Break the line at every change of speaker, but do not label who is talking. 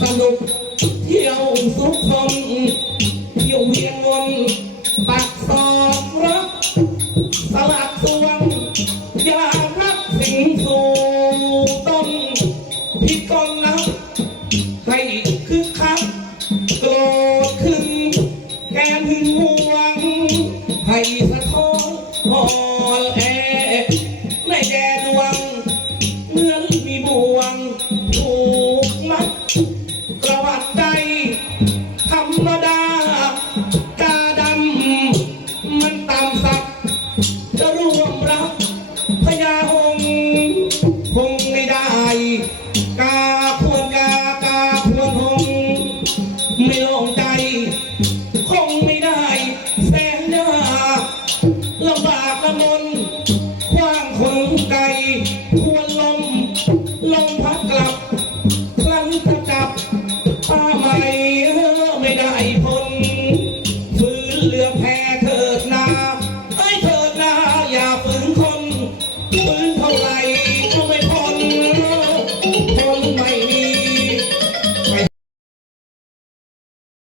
สนุกเที่ยวสุขมเที่ยวเวียนวน ปักศอกรัสลัดสวงยารักสิงสูต้พี่กอนัให้คึกคักโกขึ้นแกมหึงหวง ให้สะท้อนอ่อนแอแดนวังเมื่อนมีบ่วงถูมัดกระวใจธรรมดาามสักจะร่วมรับพญาหงคงไม่ได้ กาควรกากาควรหง ไม่ลงใจ คงไม่ได้ แสนยากลำบากละมนคว่างขงไก่ควรลม ลมพัดกลับพลันจะกลับป้าใหม่ไม่ได้พ้นฝืนเรือแพ